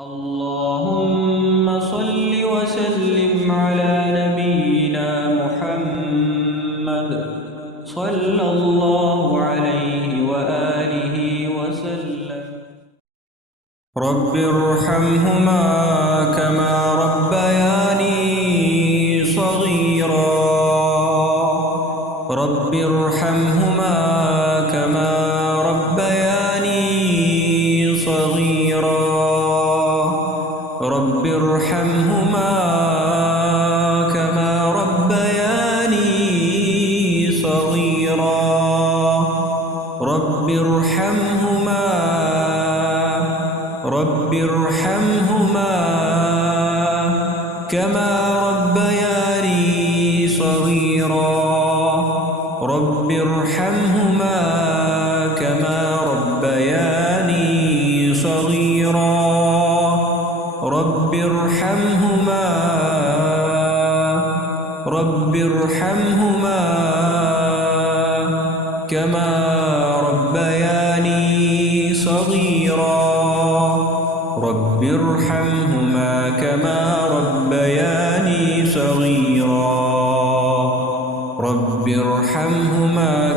اللهم صل وسلم على نبينا محمد صلى الله عليه وآله وسلم. رب ارحمهما كما ربياني صغيرا. رب ارحمهما كما ربياني صغيرا. رب ارحمهما كما ربياني صغيرا. رب ارحمهما كما ربياني صغيرا. رب ارحمهما كما ربياني صغيرا. رب ارحمهما كما ربياني صغيرا. رب ارحمهما كما ربياني صغيرا. رب ارحمهما